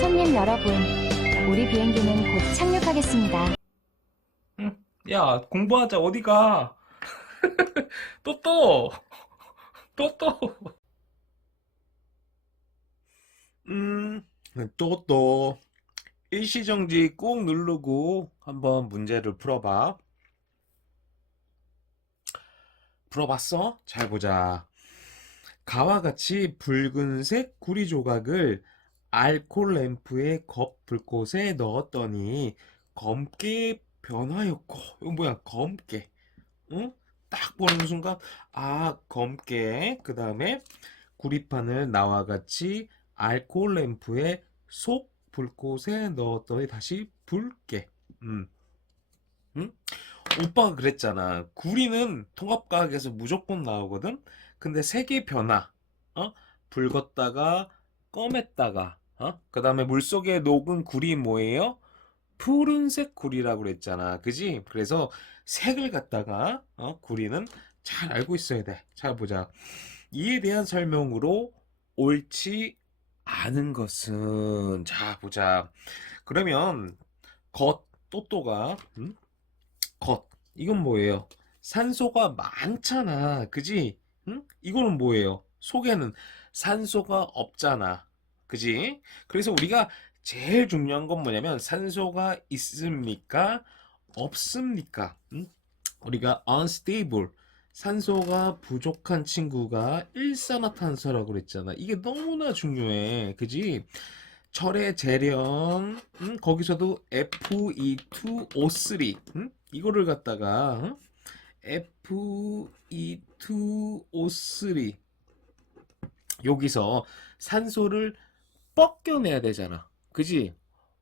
손님 여러분, 우리 비행기는 곧 착륙하겠습니다. 응? 야, 공부하자. 어디 가? 또 또. 또 또. 음, 또. 일시정지 꾹 누르고 한번 문제를 풀어봐. 풀어봤어? 잘 보자. 가와 같이 붉은색 구리 조각을 알콜 램프의 겉 불꽃에 넣었더니 검게 변하였고, 이거 뭐야? 검게. 응? 딱 보는 순간, 아, 검게. 그 다음에 구리판을 나와 같이 알코올 램프의 속 불꽃에 넣었더니 다시 붉게. 응? 오빠가 그랬잖아. 구리는 통합과학에서 무조건 나오거든. 근데 색의 변화, 어? 붉었다가 검했다가, 그 다음에 물속에 녹은 굴이 뭐예요? 푸른색 구리라고 그랬잖아. 그지? 그래서 색을 갖다가 구리는 잘 알고 있어야 돼. 잘 보자. 이에 대한 설명으로 옳지 않은 것은 자 보자. 그러면 겉 또또가 겉 이건 뭐예요? 산소가 많잖아. 그지? 응? 이거는 뭐예요? 속에는 산소가 없잖아. 그지? 그래서 우리가 제일 중요한 건 뭐냐면 산소가 있습니까? 없습니까? 응? 우리가 unstable 산소가 부족한 친구가 일산화탄소라고 그랬잖아. 이게 너무나 중요해. 그지? 철의 재련, 거기서도 Fe2O3, 이거를 갖다가 Fe2O3 여기서 산소를 뻗겨내야 되잖아. 그지?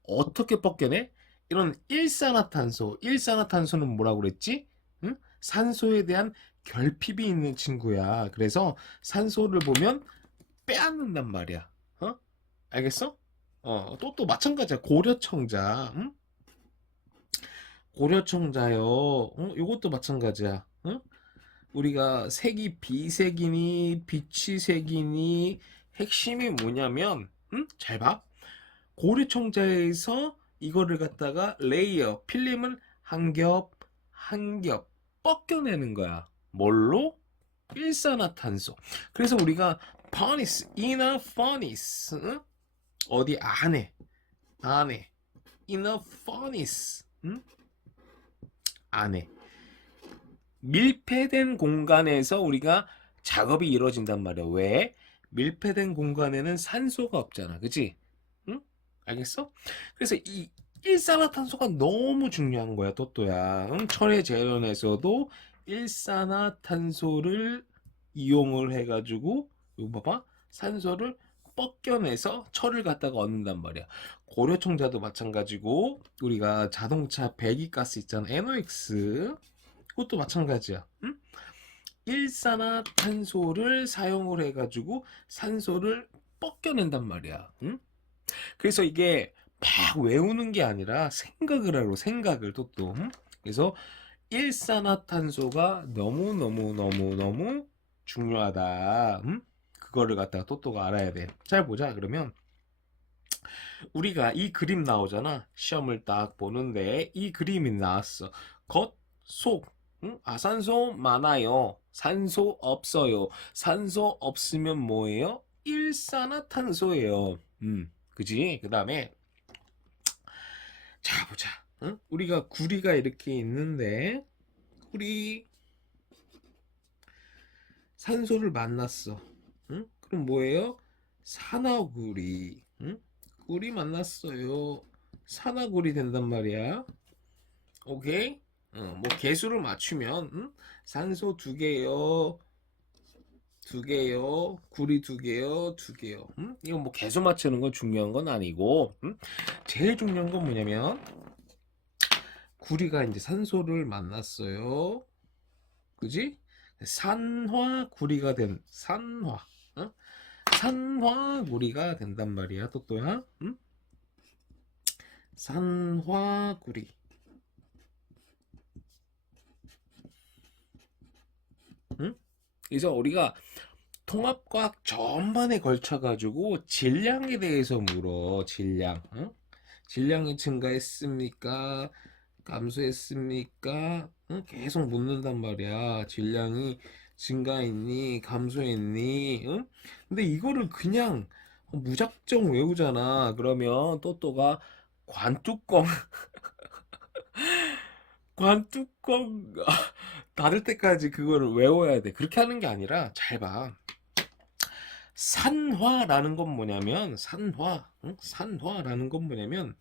어떻게 뻗겨내? 이런 일산화탄소는 뭐라고 그랬지? 응? 산소에 대한 결핍이 있는 친구야. 그래서 산소를 보면 빼앗는단 말이야. 알겠어? 또 마찬가지야. 고려청자. 응? 고려청자요. 요것도 마찬가지야. 응? 우리가 색이 비색이니 빛이 색이니 핵심이 뭐냐면 잘 봐. 고리청자에서 이거를 갖다가 레이어 필름을 한 겹 뻗겨내는 거야. 뭘로? 일산화탄소. 그래서 우리가 furnace, inner furnace, 어디 안에 inner furnace, 안에 밀폐된 공간에서 우리가 작업이 이루어진단 말이야. 왜? 밀폐된 공간에는 산소가 없잖아. 그치? 응? 알겠어? 그래서 이 일산화탄소가 너무 중요한 거야, 또또야. 응? 철의 재련에서도 일산화탄소를 이용을 해가지고, 이거 봐봐. 산소를 뻗겨내서 철을 갖다가 얻는단 말이야. 고려청자도 마찬가지고, 우리가 자동차 배기가스 있잖아. NOx. 그것도 마찬가지야. 응? 일산화탄소를 사용을 해가지고 산소를 뻗겨낸단 말이야. 응? 그래서 이게 막 외우는 게 아니라 생각을 하러 생각을 또. 응? 그래서 일산화탄소가 너무 중요하다. 응? 그거를 갖다가 또또가 알아야 돼. 잘 보자. 그러면 우리가 이 그림 나오잖아. 시험을 딱 보는데 이 그림이 나왔어. 겉, 속. 응? 아, 산소 많아요. 산소 없어요. 산소 없으면 뭐예요? 일산화탄소예요. 그지? 그 다음에 자 보자. 응? 우리가 구리가 이렇게 있는데 구리 산소를 만났어. 응? 그럼 뭐예요? 산화구리. 응? 구리 만났어요. 산화구리 된단 말이야. 오케이? 뭐 개수를 맞추면 산소 두 개요, 두 개요, 구리 두 개요, 두 개요. 이건 뭐 개수 맞추는 건 중요한 건 아니고, 제일 중요한 건 뭐냐면 구리가 이제 산소를 만났어요. 그지? 산화구리가 된 산화. 어? 산화구리가 된단 말이야. 또또야. 산화구리. 응? 그래서 우리가 통합과학 전반에 걸쳐 가지고 질량에 대해서 물어. 질량. 응? 질량이 증가했습니까? 감소했습니까? 응? 계속 묻는단 말이야. 질량이 증가했니? 감소했니? 응? 근데 이거를 그냥 무작정 외우잖아. 그러면 또또가 관뚜껑, 관뚜껑 닫을 때까지 그거를 외워야 돼. 그렇게 하는 게 아니라 잘 봐. 산화라는 건 뭐냐면 산화, 응? 산화라는 건 뭐냐면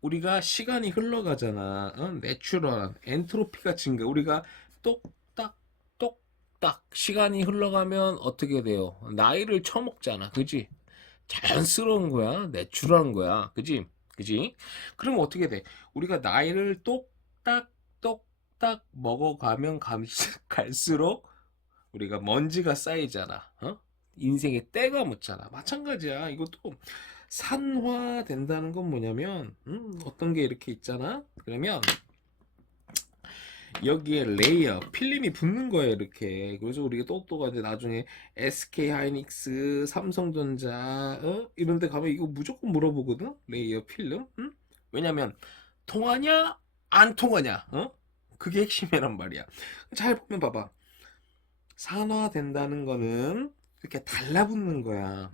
우리가 시간이 흘러가잖아. 내추럴한 엔트로피가 증가. 우리가 똑딱 똑딱 시간이 흘러가면 어떻게 돼요? 나이를 처먹잖아. 그지? 자연스러운 거야. 내추럴한 거야. 그지? 그지? 그럼 어떻게 돼? 우리가 나이를 똑딱 똑딱 먹어가면 갈수록 우리가 먼지가 쌓이잖아. 인생에 때가 묻잖아. 마찬가지야. 이것도 산화된다는 건 뭐냐면 어떤 게 이렇게 있잖아. 그러면 여기에 레이어 필름이 붙는 거예요. 이렇게. 그래서 우리가 또또가 이제 나중에 SK 하이닉스, 삼성전자 이런 데 가면 이거 무조건 물어보거든. 레이어 필름. 왜냐면 통하냐 안 통하냐. 그게 핵심이란 말이야. 잘 보면 봐봐. 산화된다는 거는 이렇게 달라붙는 거야.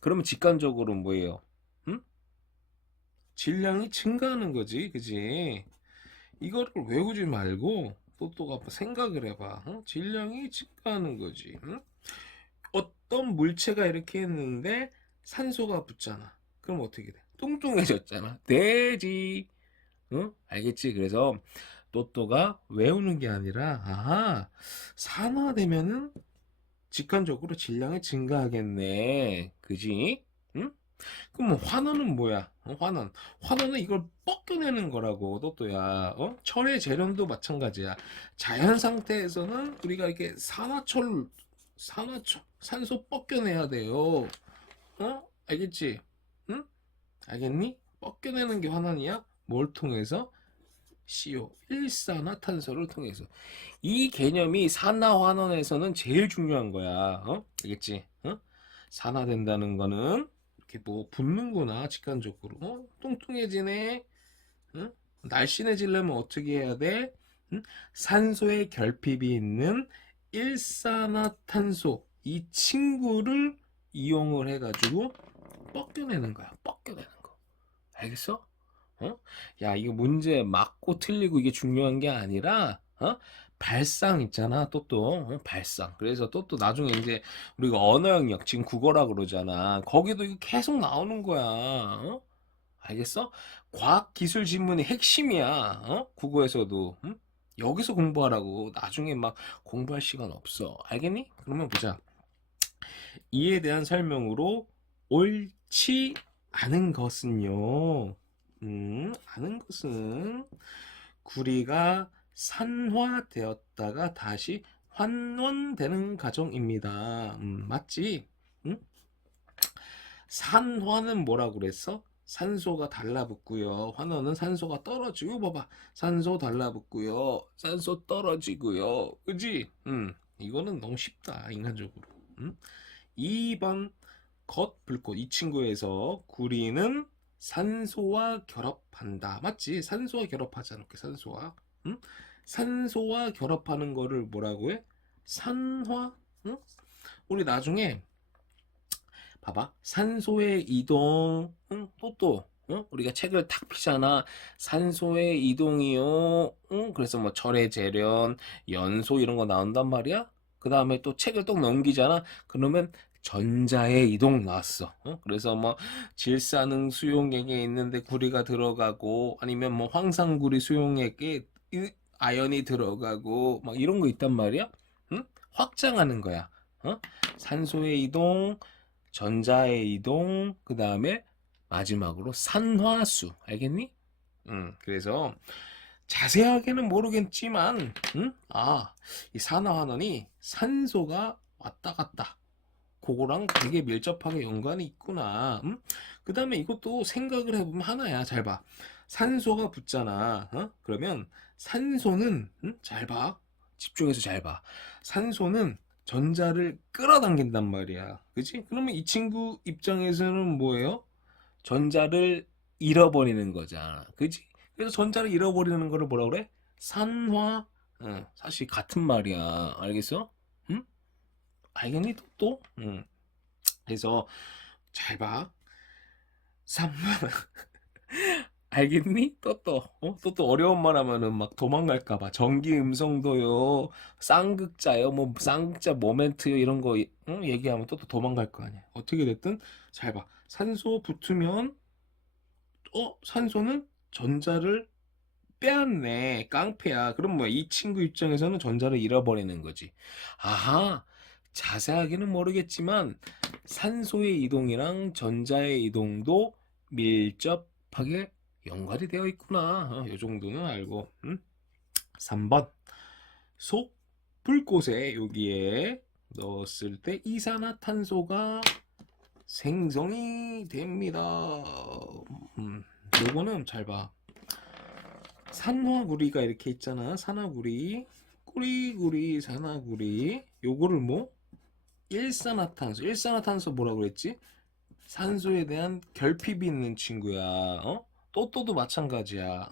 그러면 직관적으로 뭐예요? 응? 질량이 증가하는 거지, 그지? 이거를 외우지 말고 또또가 한번 생각을 해봐. 질량이 증가하는 거지. 응? 어떤 물체가 이렇게 했는데 산소가 붙잖아. 그럼 어떻게 돼? 뚱뚱해졌잖아. 돼지. 응? 알겠지? 그래서 또또가 외우는 게 아니라 아하 산화되면은 직관적으로 질량이 증가하겠네. 그지? 응? 그럼 뭐 환원은 뭐야? 환원. 환원은 이걸 뻗겨내는 거라고, 또또야. 철의 재련도 마찬가지야. 자연 상태에서는 우리가 이렇게 산소 뻗겨내야 돼요. 알겠지? 응? 알겠니? 뻗겨내는 게 환원이야? 뭘 통해서? CO, 일산화탄소를 통해서. 이 개념이 산화환원에서는 제일 중요한 거야. 알겠지? 산화된다는 거는 이렇게 뭐 붙는구나, 직관적으로. 뚱뚱해지네. 응? 날씬해지려면 어떻게 해야 돼? 응? 산소의 결핍이 있는 일산화탄소 이 친구를 이용을 해가지고 뻗겨내는 거야. 뻗겨내는 거. 알겠어? 야, 이거 문제 맞고 틀리고 이게 중요한 게 아니라, 발상 있잖아, 발상. 그래서 또 나중에 이제 우리가 언어 영역, 지금 국어라 그러잖아. 거기도 이거 계속 나오는 거야. 알겠어? 과학 기술 지문의 핵심이야. 국어에서도. 응? 여기서 공부하라고. 나중에 막 공부할 시간 없어. 알겠니? 그러면 보자. 이에 대한 설명으로 옳지 않은 것은요. 아는 것은 구리가 산화되었다가 다시 환원되는 과정입니다. 맞지? 응? 산화는 뭐라고 그랬어? 산소가 달라붙고요. 환원은 산소가 떨어지고 봐봐. 산소 달라붙고요. 산소 떨어지고요. 그지? 이거는 너무 쉽다. 인간적으로. 2번 겉불꽃 이 친구에서 구리는 산소와 결합한다. 맞지? 산소와 결합하잖아. 이렇게 산소와. 응? 산소와 결합하는 거를 뭐라고 해? 산화? 응? 우리 나중에 봐봐. 산소의 이동, 응? 응? 우리가 책을 탁 피잖아. 산소의 이동이요. 응? 그래서 뭐 절의 재련, 연소 이런 거 나온단 말이야. 그 다음에 또 책을 또 넘기잖아. 그러면 전자의 이동 나왔어. 그래서 뭐 질산응 수용액에 있는데 구리가 들어가고 아니면 뭐 황산구리 수용액에 아연이 들어가고 막 이런 거 있단 말이야. 응? 확장하는 거야. 산소의 이동, 전자의 이동, 그 다음에 마지막으로 산화수. 알겠니? 그래서 자세하게는 모르겠지만, 이 산화환원이 산소가 왔다 갔다. 그거랑 되게 밀접하게 연관이 있구나. 그 다음에 이것도 생각을 해보면 하나야. 잘 봐. 산소가 붙잖아. 그러면 산소는, 잘 봐. 집중해서 잘 봐. 산소는 전자를 끌어당긴단 말이야. 그치? 그러면 이 친구 입장에서는 뭐예요? 전자를 잃어버리는 거잖아. 그치? 그래서 전자를 잃어버리는 거를 뭐라 그래? 산화. 사실 같은 말이야. 알겠어? 응? 알겠니? 또? 응. 그래서 잘 봐. 3번. 알겠니? 또 어려운 말 하면은 막 도망갈까 봐. 전기 음성도요, 쌍극자요, 뭐 쌍극자 모멘트요 이런 거 응? 얘기하면 또 도망갈 거 아니야. 어떻게 됐든 잘 봐. 산소 붙으면 산소는 전자를 빼앗네. 깡패야. 그럼 뭐야? 이 친구 입장에서는 전자를 잃어버리는 거지. 아하. 자세하게는 모르겠지만 산소의 이동이랑 전자의 이동도 밀접하게 연관이 되어 있구나. 요 정도는 알고. 3번. 속 불꽃에 여기에 넣었을 때 이산화탄소가 생성이 됩니다. 요거는 잘 봐. 산화구리가 이렇게 있잖아. 산화구리. 구리구리 산화구리. 요거를 뭐? 일산화탄소. 일산화탄소 뭐라고 그랬지? 산소에 대한 결핍이 있는 친구야. 또또도 마찬가지야.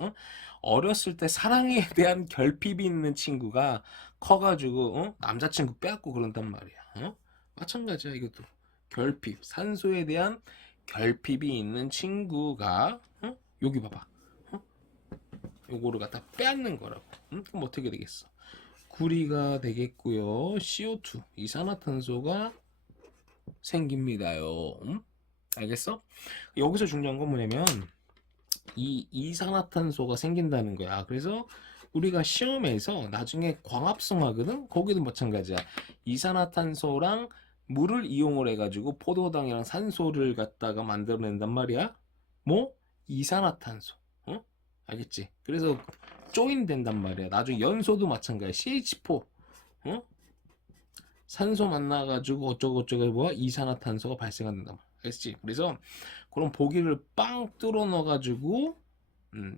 어렸을 때 사랑에 대한 결핍이 있는 친구가 커가지고 남자친구 빼앗고 그런단 말이야. 마찬가지야 이것도. 결핍. 산소에 대한 결핍이 있는 친구가 여기 봐봐. 요거를 갖다 빼앗는 거라고. 그럼 어떻게 되겠어? 구리가 되겠고요. CO2 이산화탄소가 생깁니다요. 알겠어? 여기서 중요한 건 뭐냐면 이 이산화탄소가 생긴다는 거야. 그래서 우리가 시험에서 나중에 광합성 하거든. 거기도 마찬가지야. 이산화탄소랑 물을 이용을 해가지고 포도당이랑 산소를 갖다가 만들어낸단 말이야. 뭐? 이산화탄소. 알겠지? 그래서 조인된단 말이야. 나중에 연소도 마찬가지야. CH4. 산소 만나가지고 어쩌고저쩌고 뭐야? 이산화탄소가 발생한단 말이야. 알겠지? 그래서 그런 보기를 빵 뚫어 넣어가지고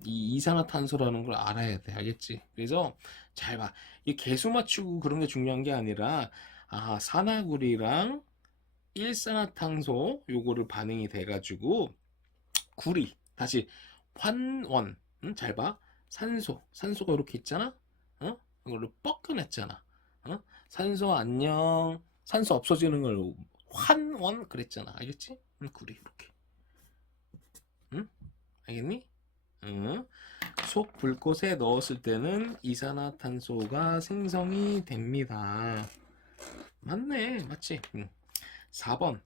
이 이산화탄소라는 걸 알아야 돼. 알겠지? 그래서 잘 봐. 이 개수 맞추고 그런 게 중요한 게 아니라 산화구리랑 일산화탄소 요거를 반응이 돼가지고 구리 다시 환원 잘 봐. 산소가 이렇게 있잖아. 이거를 뻗겨냈잖아. 산소 안녕. 산소 없어지는 걸 환원 그랬잖아. 알겠지? 구리 이렇게. 응? 알겠니? 응. 속 불꽃에 넣었을 때는 이산화탄소가 생성이 됩니다. 맞네. 맞지? 4번.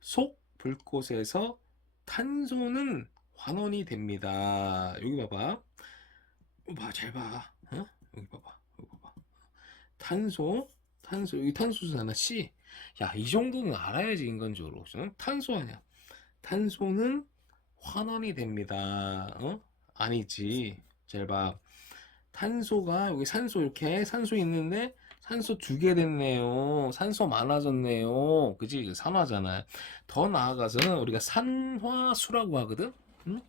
속 불꽃에서 탄소는 환원이 됩니다. 여기 봐봐. 잘 봐. 여기 봐봐. 여기 봐봐. 탄소, 여기 탄소잖아. C. 야, 이 정도는 알아야지, 인간적으로. 탄소 아니야. 탄소는 환원이 됩니다. 아니지. 잘 봐. 탄소가, 여기 산소 이렇게, 산소 있는데, 산소 2개 됐네요. 산소 많아졌네요. 그지? 산화잖아. 더 나아가서는 우리가 산화수라고 하거든? 응?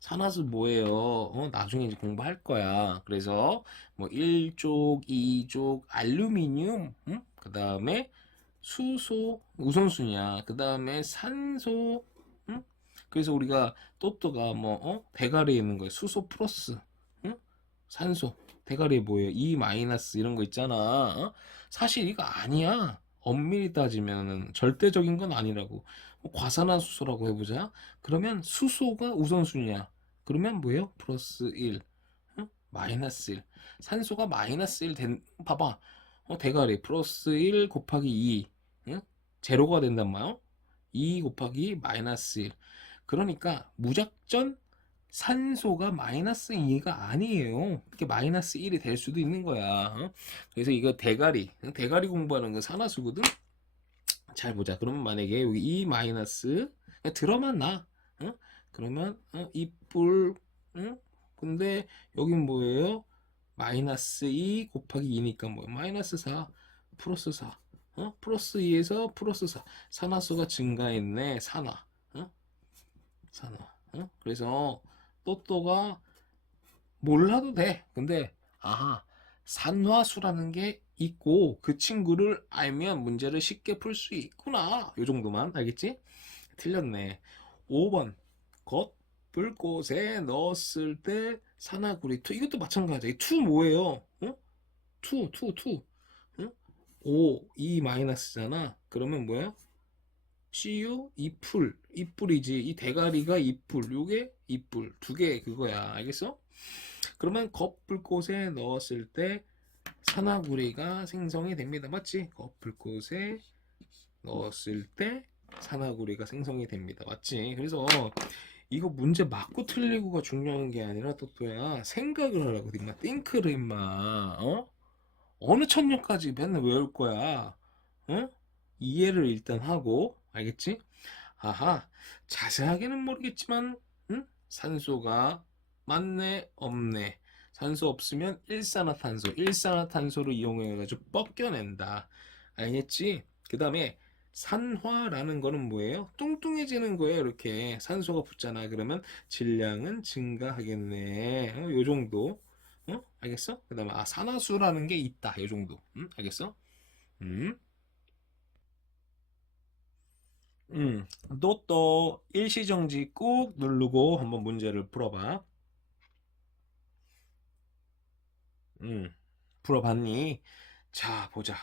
산화수 뭐예요? 나중에 이제 공부할 거야. 그래서 뭐 1족, 2족, 알루미늄, 그 다음에 수소, 우선순위야. 그 다음에 산소, 그래서 우리가 또또가 뭐 대가리에 있는 거야. 수소 플러스, 산소. 대가리에 뭐예요? E 마이너스 이런 거 있잖아. 사실 이거 아니야. 엄밀히 따지면은 절대적인 건 아니라고. 과산화수소라고 해보자. 그러면 수소가 우선순위야. 그러면 뭐예요? 플러스 1, 마이너스 1. 산소가 마이너스 1 봐봐. 대가리 플러스 1 곱하기 2. 제로가 된단 말이야. 2 곱하기 마이너스 1. 그러니까 무작정 산소가 마이너스 2가 아니에요. 이렇게 마이너스 1이 될 수도 있는 거야. 그래서 이거 대가리 공부하는 거 산화수거든. 잘 보자. 그러면 만약에 여기 2 마이너스 들어만 나. 그러면 이뿔 근데 여긴 뭐예요? 마이너스 2 곱하기 2니까 뭐예요? 마이너스 4 플러스 4 플러스 2에서 플러스 4 산화수가 증가했네. 산화 그래서 또또가 몰라도 돼. 근데 산화수라는 게 있고 그 친구를 알면 문제를 쉽게 풀 수 있구나. 요 정도만 알겠지? 틀렸네. 5번 겉불꽃에 넣었을 때 산화구리 투. 이것도 마찬가지야. 투 뭐예요? 어? 투. 응? 5 2 마이너스잖아. 그러면 뭐야? CU 이뿔이지. 이 대가리가 이뿔, 요게 이뿔 두 개 그거야. 알겠어? 그러면 겉불꽃에 넣었을 때 산화구리가 생성이 됩니다. 맞지? 겉불꽃에 넣었을 때 산화구리가 생성이 됩니다. 맞지? 그래서 이거 문제 맞고 틀리고가 중요한 게 아니라 또야 생각을 하라고 임마. 띵크를 임마. 어느 천년까지 맨날 외울 거야. 어? 이해를 일단 하고 알겠지? 아하, 자세하게는 모르겠지만 산소가 많네 없네. 산소 없으면 일산화탄소를 이용해 가지고 뻗겨낸다. 알겠지? 그 다음에 산화라는 거는 뭐예요? 뚱뚱해지는 거예요. 이렇게 산소가 붙잖아. 그러면 질량은 증가하겠네. 요 정도. 알겠어? 그 다음에 산화수라는 게 있다. 요 정도. 알겠어? 음. 또 일시정지 꾹 누르고 한번 문제를 풀어봐. 음, 풀어봤니? 자, 보자.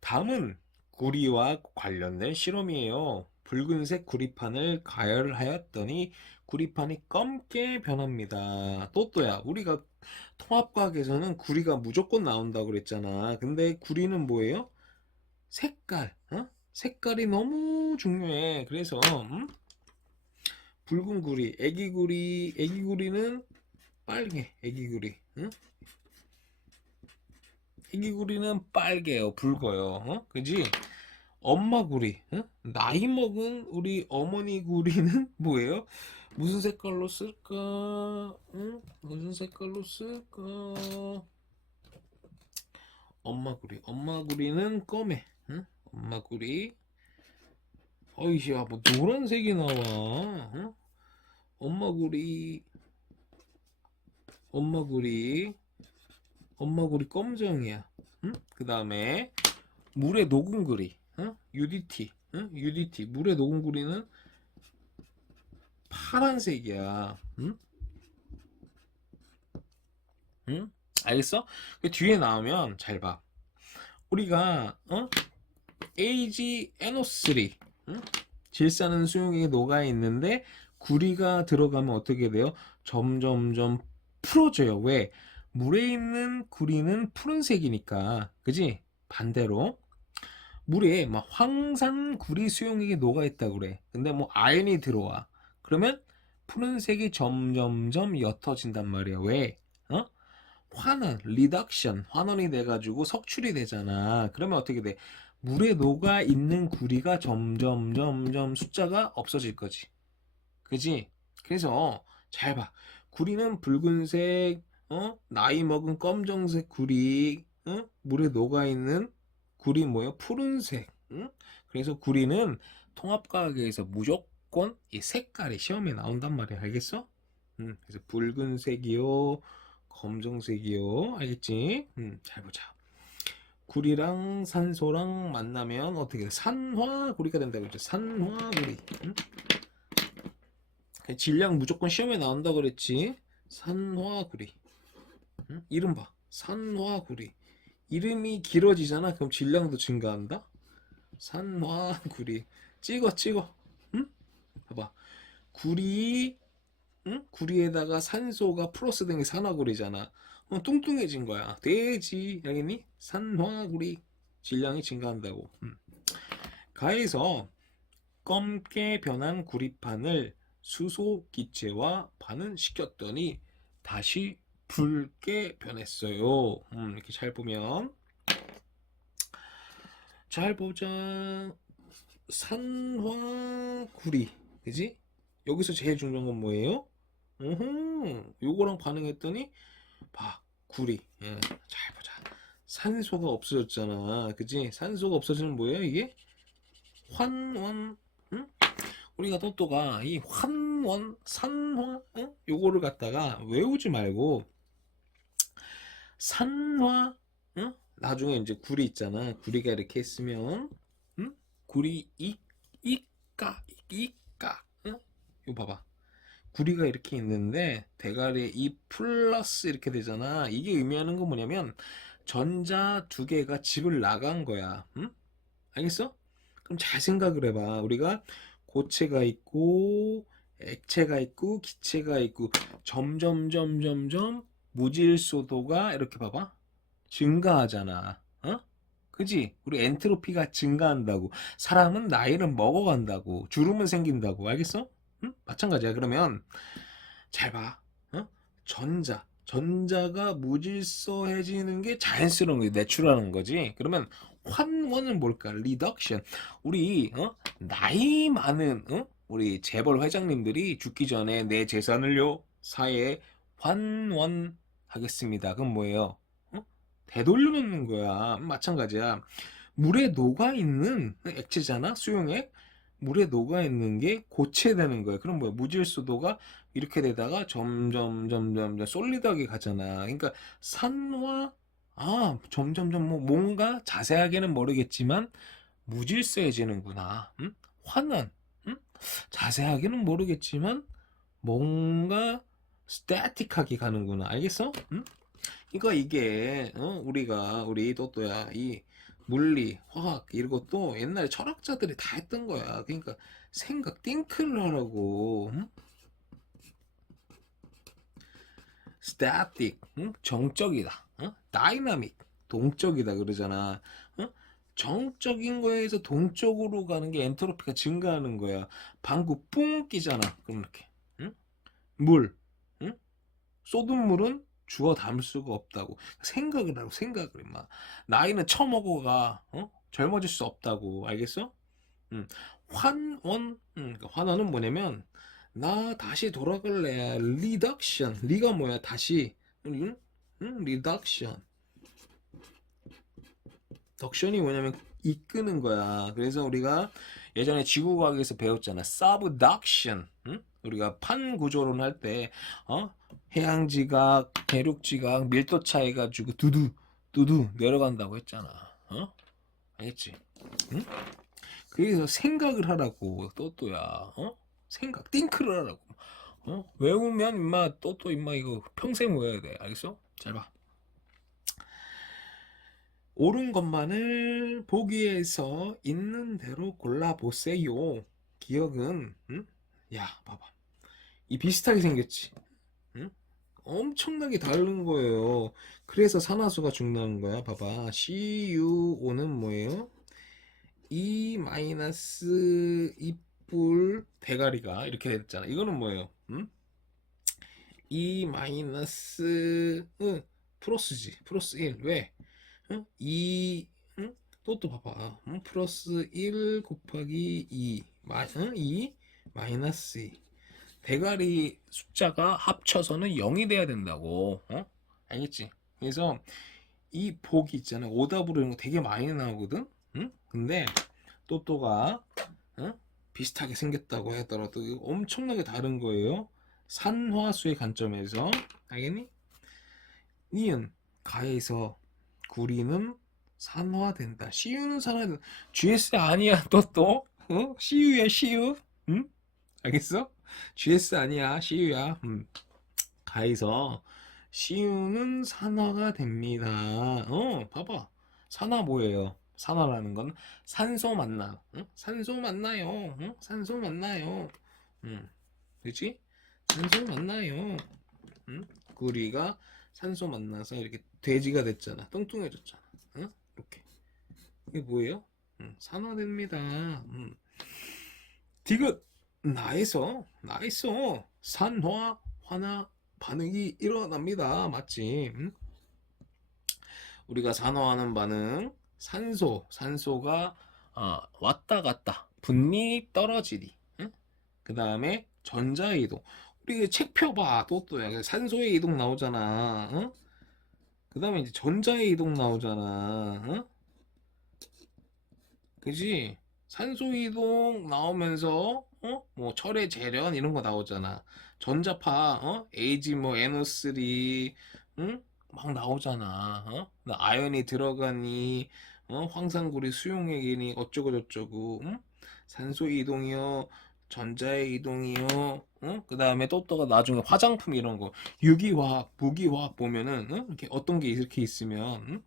다음은 구리와 관련된 실험이에요. 붉은색 구리판을 가열하였더니 구리판이 검게 변합니다. 또야, 우리가 통합과학에서는 구리가 무조건 나온다고 그랬잖아. 근데 구리는 뭐예요? 색깔, 색깔이 너무 중요해. 그래서 붉은 구리, 애기구리는 빨개, 애기구리, 응? 애기구리는 빨개요, 붉어요, 그지? 엄마 구리, 응? 나이 먹은 우리 어머니 구리는 뭐예요? 무슨 색깔로 쓸까? 응? 무슨 색깔로 쓸까? 엄마 구리는 검해, 응? 엄마 구리. 어이씨야, 뭐 노란색이 나와, 응? 엄마 구리, 엄마 구리. 엄마 구리 검정이야. 응? 그 다음에 물에 녹은 구리, UDT, UDT 물에 녹은 구리는 파란색이야. 응? 응? 알겠어? 그 뒤에 나오면 잘 봐. 우리가 AgNO3 질산은 수용액에 녹아 있는데 구리가 들어가면 어떻게 돼요? 점점점 풀어져요. 왜? 물에 있는 구리는 푸른색이니까, 그지? 반대로 물에 막 황산 구리 수용액이 녹아 있다 그래. 근데 뭐 아연이 들어와. 그러면 푸른색이 점점점 옅어진단 말이야. 왜? 어? 환원이 돼가지고 석출이 되잖아. 그러면 어떻게 돼? 물에 녹아 있는 구리가 점점 숫자가 없어질 거지. 그지? 그래서 잘 봐. 구리는 붉은색, 나이 먹은 검정색 구리, 물에 녹아 있는 구리 뭐예요? 푸른색. 응? 그래서 구리는 통합과학에서 무조건 이 색깔이 시험에 나온단 말이야. 알겠어? 그래서 붉은색이요, 검정색이요. 알겠지? 잘 보자. 구리랑 산소랑 만나면 어떻게 돼? 산화구리가 된다고 했죠. 산화구리. 질량 무조건 시험에 나온다 그랬지. 산화구리. 이름 봐. 산화구리. 이름이 길어지잖아. 그럼 질량도 증가한다. 산화구리. 찍어. 응? 봐봐. 구리, 구리에다가 산소가 플러스 된 게 산화구리잖아. 뚱뚱해진 거야. 돼지. 알겠니? 산화구리. 질량이 증가한다고. 가에서 검게 변한 구리판을 수소 기체와 반응시켰더니 다시 붉게 변했어요. 이렇게 잘 보면, 잘 보자. 산화구리, 그지? 여기서 제일 중요한 건 뭐예요? 요거랑 반응했더니 봐, 구리. 예, 잘 보자. 산소가 없어졌잖아, 그지? 산소가 없어지면 뭐예요, 이게? 환원. 응? 우리가 또또가 이 환원, 산화, 요거를 갖다가 외우지 말고 산화, 나중에 이제 구리 있잖아. 구리가 이렇게 있으면, 응? 구리 이까, 응? 이거 봐봐. 구리가 이렇게 있는데 대가리에 이 플러스 이렇게 되잖아. 이게 의미하는 건 뭐냐면 전자 두 개가 집을 나간 거야. 응? 알겠어? 그럼 잘 생각을 해봐. 우리가 고체가 있고 액체가 있고 기체가 있고 점점 무질소도가 이렇게 봐봐. 증가하잖아. 어? 그지? 우리 엔트로피가 증가한다고. 사람은 나이를 먹어간다고. 주름은 생긴다고. 알겠어? 응? 마찬가지야. 그러면 잘 봐. 어? 전자가 무질서해지는 게 자연스러운 게 내추럴한 거지. 그러면 환원은 뭘까? 리덕션. 우리 나이 많은 우리 재벌 회장님들이 죽기 전에 내 재산을요 사회에 환원하겠습니다. 그건 뭐예요? 되돌려놓는 거야. 마찬가지야. 물에 녹아있는 액체잖아. 수용액. 물에 녹아있는 게 고체되는 거야. 그럼 뭐야? 무질소도가 이렇게 되다가 점점 솔리드하게 가잖아. 그러니까 산화 점점점 뭔가 자세하게는 모르겠지만 무질서해지는구나. 응? 환원. 응? 자세하게는 모르겠지만 뭔가 스태틱하게 가는구나. 알겠어? 응? 그러니까 이게 우리 또또야 이 물리, 화학 이런 것도 옛날에 철학자들이 다 했던 거야. 그러니까 생각, 띵크를 하라고. 응? static, 응? 정적이다. dynamic, 동적이다 그러잖아. 정적인 거에서 동적으로 가는 게 엔트로피가 증가하는 거야. 방구 뿡 끼잖아. 그럼 이렇게. 응? 물, 응? 쏟은 물은 주워 담을 수가 없다고. 생각을 하고 생각을 임마. 나이는 처먹어가 젊어질 수 없다고. 알겠어? 환원. 그러니까 환원은 뭐냐면 나 다시 돌아갈래. 리덕션. 리가 뭐야? 다시. 응? 리덕션. 덕션이 뭐냐면 이끄는 거야. 그래서 우리가 예전에 지구과학에서 배웠잖아. subduction. 응? 우리가 판 구조론 할 때 해양지각, 대륙지각, 밀도 차이 가지고 두두 내려간다고 했잖아. 알겠지? 응? 그래서 생각을 하라고 또또야. 생각, 띵크를 하라고. 외우면 임마 또또 임마 이거 평생 외워야 돼. 알겠어? 잘 봐. 옳은 것만을 보기에서 있는 대로 골라보세요. 기억은 야 봐봐. 이 비슷하게 생겼지. 응? 엄청나게 다른 거예요. 그래서 산화수가 중요한 거야. 봐봐. CuO는 뭐예요? E 마이너스 이뿔 대가리가 이렇게 됐잖아. 이거는 뭐예요? E 마이너스 플러스지. 플러스 1. 왜? 2 또 봐봐. 플러스 1 곱하기 2 2 마이너스 2 대가리 숫자가 합쳐서는 0이 돼야 된다고. 알겠지? 그래서 이 복이 있잖아. 오답으로 이런 거 되게 많이 나오거든. 근데 또또가 비슷하게 생겼다고 하더라도 이거 엄청나게 다른 거예요. 산화수의 관점에서. 알겠니? 니은 가에서 구리는 산화된다. CU는 산화된다. GS 아니야. 또또 CU야 CU. 응? 알겠어? GS 아니야. CU야. 가에서 CU는 산화가 됩니다. 봐봐. 산화 뭐예요? 산화라는 건 산소 만나. 응? 산소 만나요. 응? 산소 만나요. 그렇지? 산소 만나요. 구리가 산소 만나서 이렇게 돼지가 됐잖아. 뚱뚱해졌잖아. 이렇게. 이게 뭐예요? 산화됩니다. 디귿 나에서 산화 환화 반응이 일어납니다. 맞지? 우리가 산화하는 반응 산소가 왔다 갔다 분리 떨어지리. 그 다음에 전자이동. 우리 책 펴봐. 또야 산소의 이동 나오잖아. 그 다음에 이제 전자의 이동 나오잖아. 그지? 산소 이동 나오면서 뭐 철의 재련 이런 거 나오잖아. 전자파 AG 뭐 NO3 응? 막 나오잖아. 나 아연이 들어가니, 황산구리 수용액이니 어쩌고 저쩌고, 응? 산소 이동이요, 전자의 이동이요, 그 다음에 또또가 나중에 화장품 이런 거, 유기화학, 무기화학 보면은, 이렇게 어떤 게 이렇게 있으면,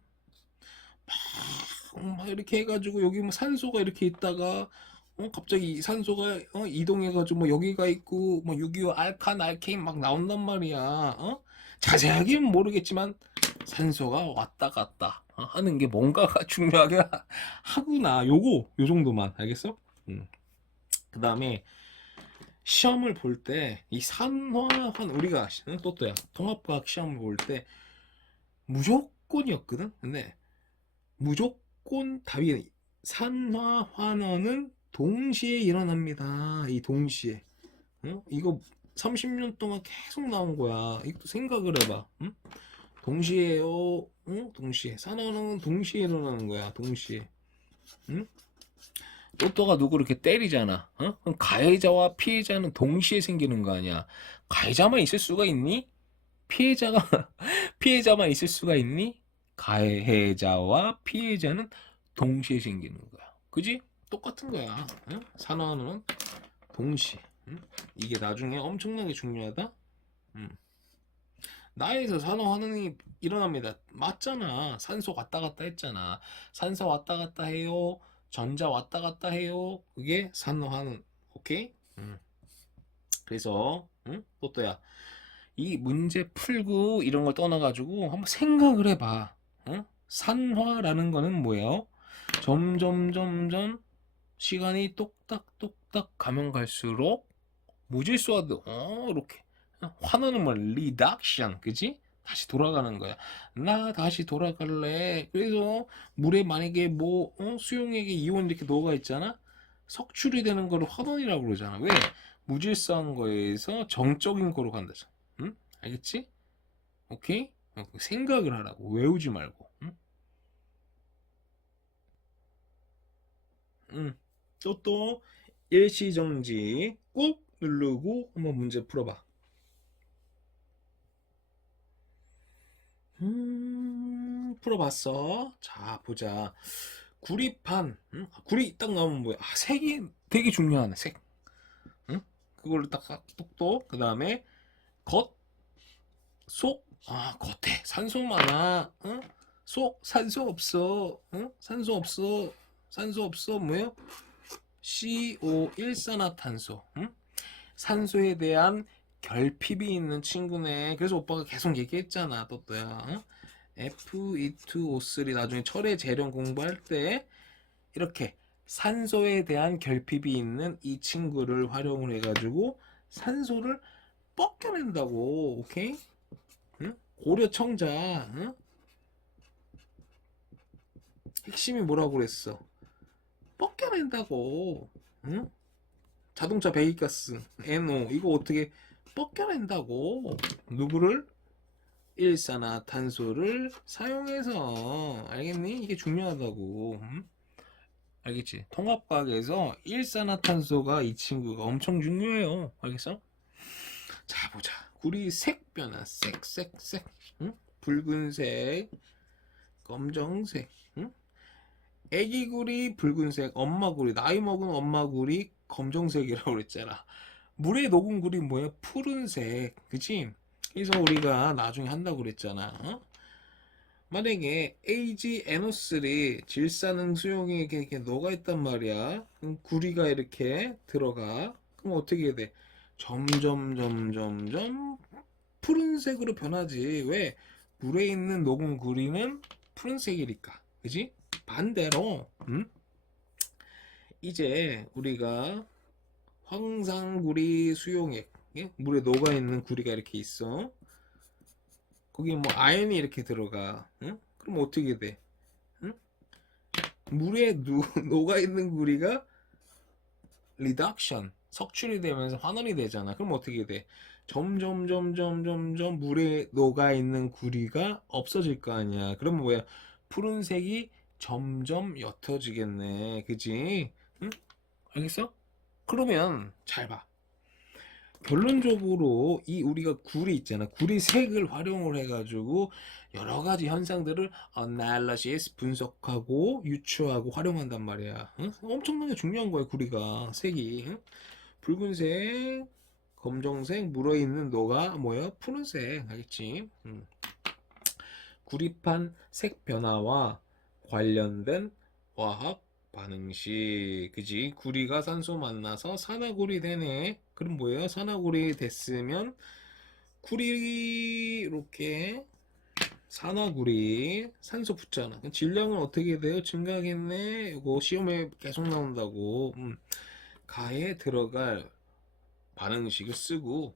막 이렇게 해가지고 여기 뭐 산소가 이렇게 있다가 갑자기 산소가 이동해가지고 뭐 여기가 있고 뭐 625 알칸 알케인 막 나온단 말이야. 자세하게는 모르겠지만 산소가 왔다 갔다 하는 게 뭔가가 중요하게 하구나. 요 정도만 알겠어? 그 다음에 시험을 볼 때 이 산화환 우리가 또야 통합과학 시험을 볼 때 무조건이었거든. 근데 무조건 답이 산화환원은 동시에 일어납니다. 이 동시에. 이거 30년 동안 계속 나온 거야. 이거 생각을 해봐. 응? 동시에요. 응? 동시에. 산화환원은 동시에 일어나는 거야. 동시에. 응? 또또가 누구 이렇게 때리잖아. 그럼 가해자와 피해자는 동시에 생기는 거 아니야. 가해자만 있을 수가 있니? 피해자가 피해자만 있을 수가 있니? 가해자와 피해자는 동시에 생기는 거야. 그지? 똑같은 거야. 응? 산화는 동시에. 응? 이게 나중에 엄청나게 중요하다. 응. 나에서 산화환원이 일어납니다. 맞잖아. 산소 왔다 갔다 했잖아. 산소 왔다 갔다 해요. 전자 왔다 갔다 해요. 그게 산화환원. 오케이? 그래서 또또야. 이 문제 풀고 이런 걸 떠나가지고 한번 생각을 해봐. 산화라는 거는 뭐예요? 점점 시간이 똑딱똑딱 가면 갈수록 무질서가 이렇게 환호는 뭐 리덕션 그지? 다시 돌아가는 거야. 나 다시 돌아갈래. 그래서 물에 만약에 뭐 수용액에 이온 이렇게 녹아 있잖아. 석출이 되는 거를 환원이라고 그러잖아. 왜? 무질서한 거에서 정적인 거로 간다잖아. 응? 알겠지? 오케이? 생각을 하라고. 외우지 말고. 응? 응. 또 일시정지 꾹 누르고 한번 문제 풀어봐. 풀어봤어. 자, 보자. 구리판. 응? 구리 딱 나오면 뭐야? 색이 되게 중요하네. 색. 응? 그걸로 딱 똑똑. 그 다음에 겉, 속. 겉에 산소 많아. 응? 속 산소 없어. 응? 산소 없어. 산소 없어. 뭐요? CO 일산화탄소. 응? 산소에 대한 결핍이 있는 친구네. 그래서 오빠가 계속 얘기했잖아. 또또야. 응? Fe2O3 나중에 철의 재련 공부할 때 이렇게 산소에 대한 결핍이 있는 이 친구를 활용을 해가지고 산소를 뻗겨낸다고. 오케이? 응? 고려청자. 응? 핵심이 뭐라고 그랬어? 뻗겨낸다고. 응? 자동차 배기가스 NO 이거 어떻게 뻗겨낸다고. 누구를? 일산화탄소를 사용해서. 알겠니? 이게 중요하다고. 알겠지? 통합과학에서 일산화탄소가 이 친구가 엄청 중요해요. 알겠어? 자 보자. 구리 색 변화. 색. 응? 붉은색, 검정색. 응? 애기 구리 붉은색, 엄마 구리, 나이 먹은 엄마 구리 검정색이라고 그랬잖아. 물에 녹은 구리 뭐야? 푸른색. 그치? 그래서 우리가 나중에 한다고 그랬잖아. 만약에 AgNO3 질산응 수용에 이렇게 녹아있단 말이야. 구리가 이렇게 들어가. 그럼 어떻게 돼? 점점 푸른색으로 변하지. 왜? 물에 있는 녹은 구리는 푸른색이니까. 그지? 반대로 이제 우리가 황산구리 수용액, 예? 물에 녹아있는 구리가 이렇게 있어. 거기 뭐 아연이 이렇게 들어가. 응? 그럼 어떻게 돼? 응? 물에 녹아있는 구리가 리덕션 석출이 되면서 환원이 되잖아. 그럼 어떻게 돼? 점점 물에 녹아있는 구리가 없어질 거 아니야. 그럼 뭐야? 푸른색이 점점 옅어지겠네. 그지? 응? 알겠어? 그러면 잘 봐. 결론적으로 이 우리가 구리 있잖아. 구리 색을 활용을 해가지고 여러 가지 현상들을 analysis 분석하고 유추하고 활용한단 말이야. 응? 엄청나게 중요한 거야, 구리가 색이. 응? 붉은색, 검정색, 묻어있는 노가 뭐야? 푸른색, 알겠지? 구리판 색 변화와 관련된 화학 반응식, 그지? 구리가 산소 만나서 산화구리 되네. 그럼 뭐예요? 산화구리 됐으면 구리 이렇게 산화구리 산소 붙잖아. 그럼 질량은 어떻게 돼요? 증가하겠네. 이거 시험에 계속 나온다고. 가에 들어갈 반응식을 쓰고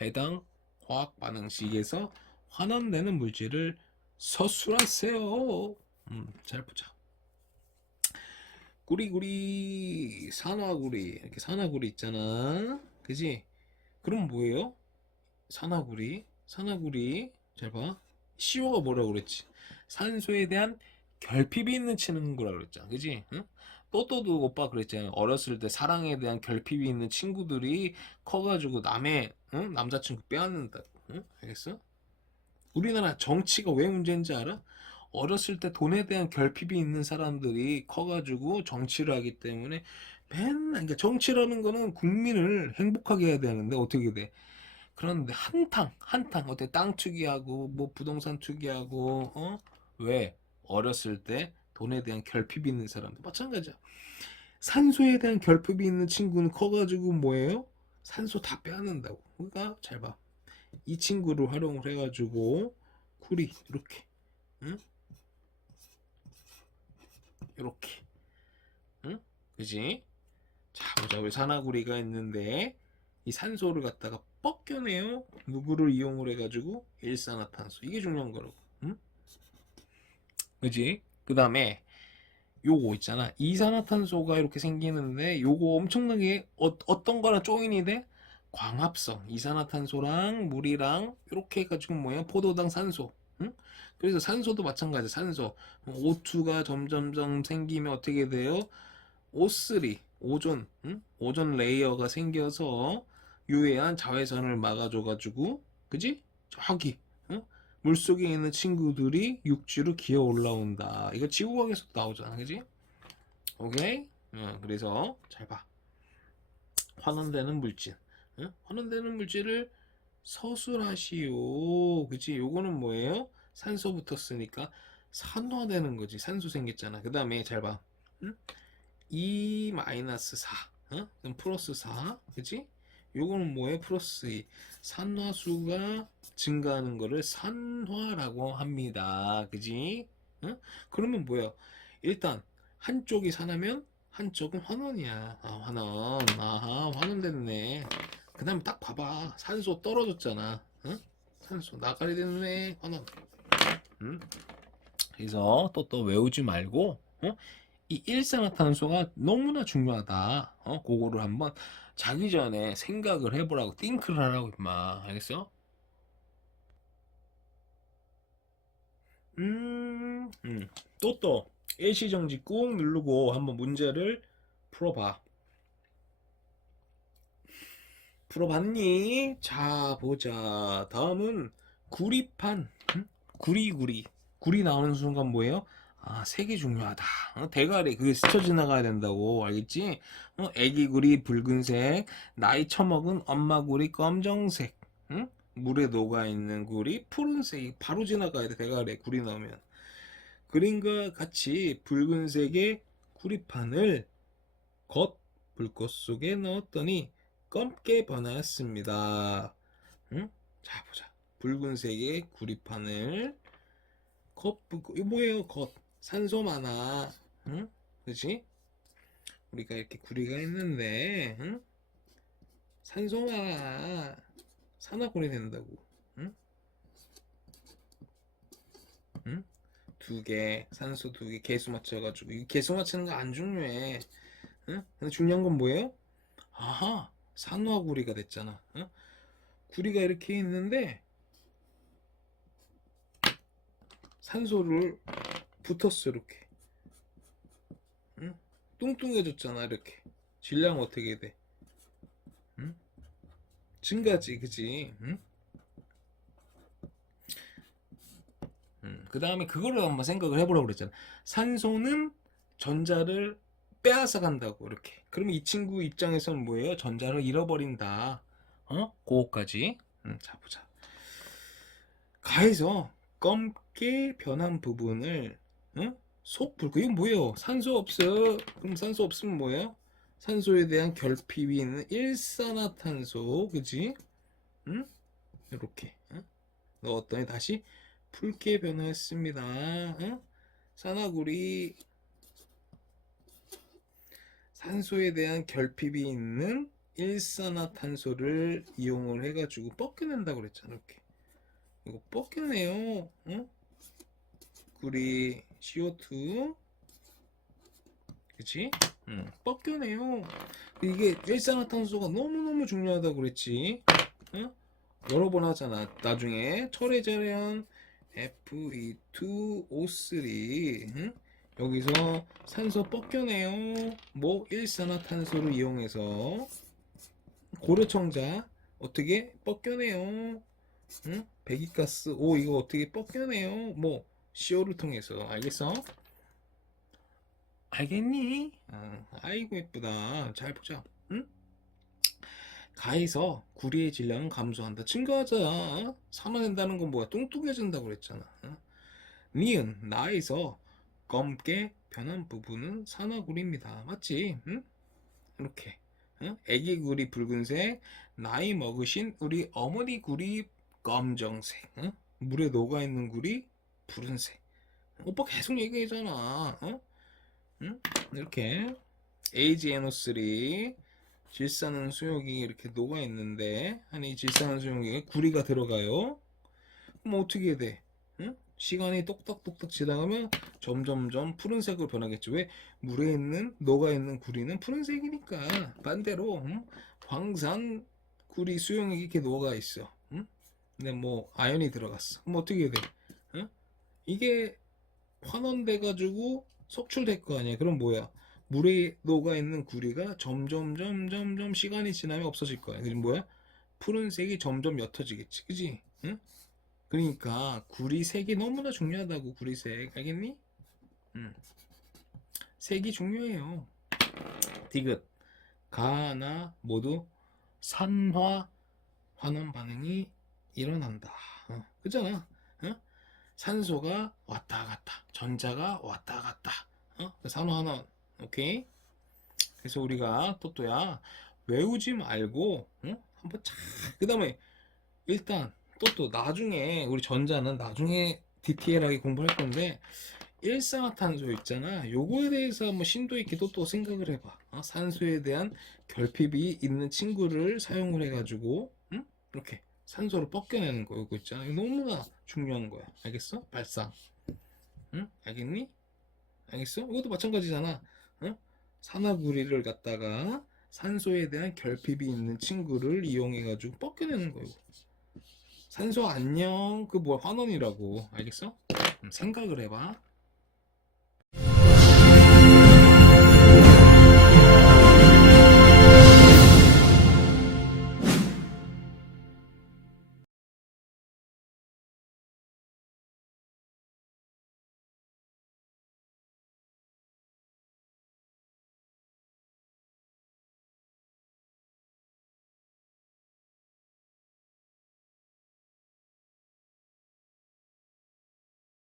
해당 화학 반응식에서 환원되는 물질을 서술하세요. 잘 보자. 구리구리 산화구리 이렇게 산화구리 있잖아. 그지? 그럼 뭐예요? 산화구리 잘 봐. CO가 뭐라고 그랬지? 산소에 대한 결핍이 있는 친구라고 그랬잖아. 그지? 응? 또또도 오빠 그랬잖아. 어렸을 때 사랑에 대한 결핍이 있는 친구들이 커가지고 남의 남자친구 빼앗는다. 응? 알겠어? 우리나라 정치가 왜 문제인지 알아? 어렸을 때 돈에 대한 결핍이 있는 사람들이 커가지고 정치를 하기 때문에 맨날, 그러니까 정치라는 거는 국민을 행복하게 해야 되는데 어떻게 돼? 그런데 한탕, 어때? 땅 투기하고, 뭐 부동산 투기하고, 왜? 어렸을 때 돈에 대한 결핍이 있는 사람들. 마찬가지야. 산소에 대한 결핍이 있는 친구는 커가지고 뭐예요? 산소 다 빼앗는다고. 그러니까 잘 봐. 이 친구를 활용을 해가지고 구리 이렇게 응? 이렇게 응? 그지? 자 보자. 왜 산화구리가 있는데 이 산소를 갖다가 뻑겨내요. 누구를 이용을 해가지고 일산화탄소. 이게 중요한 거라고. 응? 그지? 그 다음에 요거 있잖아. 이산화탄소가 이렇게 생기는데 요거 엄청나게 어떤 거랑 조인이 돼? 광합성. 이산화탄소랑 물이랑 이렇게 해가지고 뭐야? 포도당 산소. 응? 그래서 산소도 마찬가지. 산소. O2가 점점점 생기면 어떻게 돼요? O3, 오존, 응? 오존 레이어가 생겨서 유해한 자외선을 막아줘가지고, 그지? 저기, 응? 물속에 있는 친구들이 육지로 기어 올라온다. 이거 지구과학에서 나오잖아, 그지? 오케이? 그래서 잘 봐. 환원되는 물질, 응? 환원되는 물질을 서술하시오. 그지? 요거는 뭐예요? 산소 붙었으니까 산화되는 거지. 산소 생겼잖아. 그 다음에 잘 봐. 응? 2-4 그럼 플러스 4 그치? 요거는 뭐예요? 플러스 2 산화수가 증가하는 거를 산화라고 합니다. 그지? 응? 그러면 뭐야? 일단 한쪽이 산하면 한쪽은 환원이야. 아, 환원. 아하, 환원됐네. 그 다음에 딱 봐봐. 산소 떨어졌잖아. 응? 산소 나가리 됐네. 환원. 응? 그래서 또 외우지 말고 이 일산화탄소가 너무나 중요하다. 그거를 한번 자기 전에 생각을 해보라고, 띵크를 하라고, 임마. 알겠어? 또, 일시정지 꾹 누르고 한번 문제를 풀어봐. 풀어봤니? 자, 보자. 다음은 구리판. 구리 나오는 순간 뭐예요? 아, 색이 중요하다. 대가리 그게 스쳐 지나가야 된다고. 알겠지? 애기 구리 붉은색, 나이 처먹은 엄마 구리 검정색, 응? 물에 녹아 있는 구리 푸른색이 바로 지나가야 돼. 대가리 구리 나오면. 그림과 같이 붉은색의 구리판을 겉 불꽃 속에 넣었더니 검게 변하였습니다. 응? 자, 보자. 붉은색의 구리판을 이거 뭐예요? 겉 산소 많아. 응? 그치? 우리가 이렇게 구리가 있는데 응? 산소 많아. 산화골이 된다고. 응? 응? 두 개, 산소 두 개, 개수 맞춰가지고. 이 개수 맞추는 거 안 중요해. 응? 근데 중요한 건 뭐예요? 아하, 산화구리가 됐잖아. 응? 구리가 이렇게 있는데 산소를 붙었어, 이렇게. 응? 뚱뚱해졌잖아, 이렇게. 질량 어떻게 돼? 응? 증가지, 그지? 응? 그 다음에 그거를 한번 생각을 해보라고 그랬잖아. 산소는 전자를 빼앗아 간다고, 이렇게. 그러면 이 친구 입장에서는 뭐예요? 전자를 잃어버린다. 그거까지. 자, 보자. 가에서 검게 변한 부분을, 속불, 이건 뭐예요? 산소 없어. 그럼 산소 없으면 뭐예요? 산소에 대한 결핍이 있는 일산화탄소, 그지? 응? 이렇게 넣었더니 다시 붉게 변화했습니다. 산화구리 산소에 대한 결핍이 있는 일산화탄소를 이용을 해가지고 벗겨낸다고 그랬잖아. 이렇게 이거 벗겨내요. 구리 CO2, 그치? 벗겨내요. 이게 일산화탄소가 너무너무 중요하다고 그랬지. 여러 번 하잖아. 나중에 철의 Fe2O3, 여기서 산소 벗겨내요. 뭐 일산화탄소를 이용해서 고려청자 어떻게 벗겨내요? 배기가스 오 이거 어떻게 벗겨내요? 뭐 CO를 통해서. 알겠어? 알겠니? 아이고 예쁘다. 잘 보자. 가에서 구리의 질량은 감소한다. 증가하자. 산화된다는 건 뭐야? 뚱뚱해진다고 그랬잖아. 니은 나에서 검게 변한 부분은 산화구리입니다. 맞지? 이렇게 애기 구리 붉은색, 나이 먹으신 우리 어머니 구리 검정색, 물에 녹아있는 구리 푸른색. 오빠 계속 얘기하잖아. 이렇게 AgNO3 질산은 수용이 이렇게 녹아 있는데, 아니 질산은 수용에 구리가 들어가요. 그럼 어떻게 돼? 시간이 똑딱똑딱 지나가면 점점점 푸른색으로 변하겠죠. 왜? 물에 있는 녹아 있는 구리는 푸른색이니까. 반대로 황산 구리 수용액이 이렇게 녹아 있어. 근데 뭐 아연이 들어갔어. 그럼 어떻게 돼? 이게 환원돼 가지고 속출될 거 아니야. 그럼 뭐야? 물에 녹아 있는 구리가 점점 시간이 지나면 없어질 거야. 그럼 뭐야? 푸른색이 점점 옅어지겠지. 그지? 그러니까 구리 색이 너무나 중요하다고. 구리색 알겠니? 색이 중요해요. 디귿 가나 모두 산화 환원 반응이 일어난다. 그잖아. 산소가 왔다 갔다, 전자가 왔다 갔다. 산화 환원. 오케이. 그래서 우리가 또또야 외우지 말고 한번 착. 그다음에 일단 또 나중에 우리 전자는 나중에 디테일하게 공부할 건데 일산화탄소 있잖아. 요거에 대해서 한번 심도 있게 또 생각을 해봐. 산소에 대한 결핍이 있는 친구를 사용을 해가지고 이렇게 산소를 벗겨내는 거 이거 있잖아. 이거 너무나 중요한 거야. 알겠어? 발상. 알겠니? 알겠어? 이것도 마찬가지잖아. 산화구리를 갖다가 산소에 대한 결핍이 있는 친구를 이용해가지고 벗겨내는 거예요. 산소 안녕. 그 뭐야 환원이라고. 알겠어? 생각을 해봐.